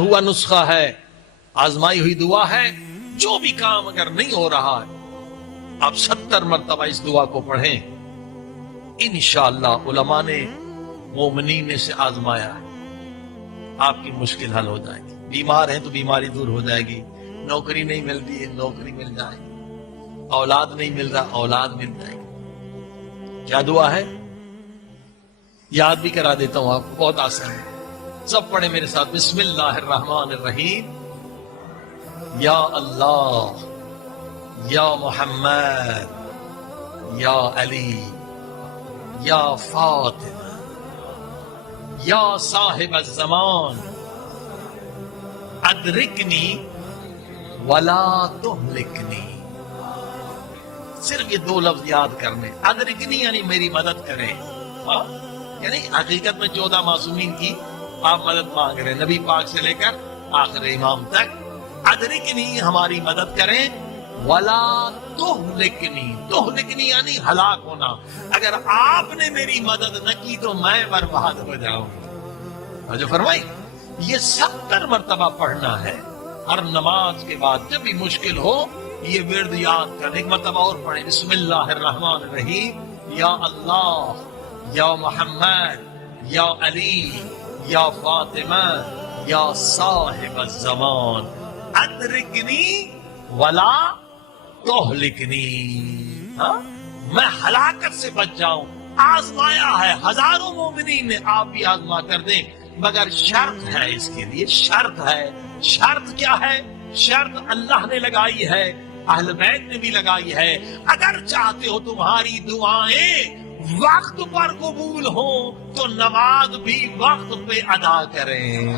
ہوا نسخہ ہے، آزمائی ہوئی دعا ہے. جو بھی کام اگر نہیں ہو رہا ہے آپ 70 مرتبہ اس دعا کو پڑھیں. انشاءاللہ علماء نے مومنین نے سے آزمایا ہے، آپ کی مشکل حل ہو جائے گی. بیمار ہیں تو بیماری دور ہو جائے گی. نوکری نہیں مل رہی ہے، نوکری مل جائے گی. اولاد نہیں مل رہا، اولاد مل جائے گی. کیا دعا ہے؟ یاد بھی کرا دیتا ہوں آپ کو، بہت آسان ہے. سب پڑھے میرے ساتھ. بسم اللہ الرحمن الرحیم. یا اللہ، یا محمد، یا علی، یا فاطمہ، یا صاحب الزمان، ادرکنی ولا تہلکنی. صرف یہ 2 لفظ یاد کرنے. ادرکنی یعنی میری مدد کریں. یعنی حقیقت میں 14 معصومین کی آپ مدد مانگ رہے ہیں، نبی پاک سے لے کر آخر امام تک. ادرکنی ہماری مدد کریں، ولا تہلکنی. تہلکنی یعنی ہلاک ہونا. اگر آپ نے میری مدد نہ کی تو میں برباد ہو جاؤں. جو فرمائی یہ 70 مرتبہ پڑھنا ہے ہر نماز کے بعد. جب بھی مشکل ہو یہ ورد یاد کریں. ایک مرتبہ اور پڑھیں. بسم اللہ الرحمن الرحیم. یا اللہ، یا محمد، یا علی، یا فاطمہ، یا صاحب الزمان، ادرکنی ولا تہلکنی. میں ہلاکت سے بچ جاؤں. آزمایا ہے ہزاروں مومنین نے، آپ بھی آزما کر دیں. مگر شرط ہے، اس کے لیے شرط ہے. شرط کیا ہے؟ شرط اللہ نے لگائی ہے، اہل بیت نے بھی لگائی ہے. اگر چاہتے ہو تمہاری دعائیں وقت پر قبول ہوں تو نماز بھی وقت پہ ادا کریں.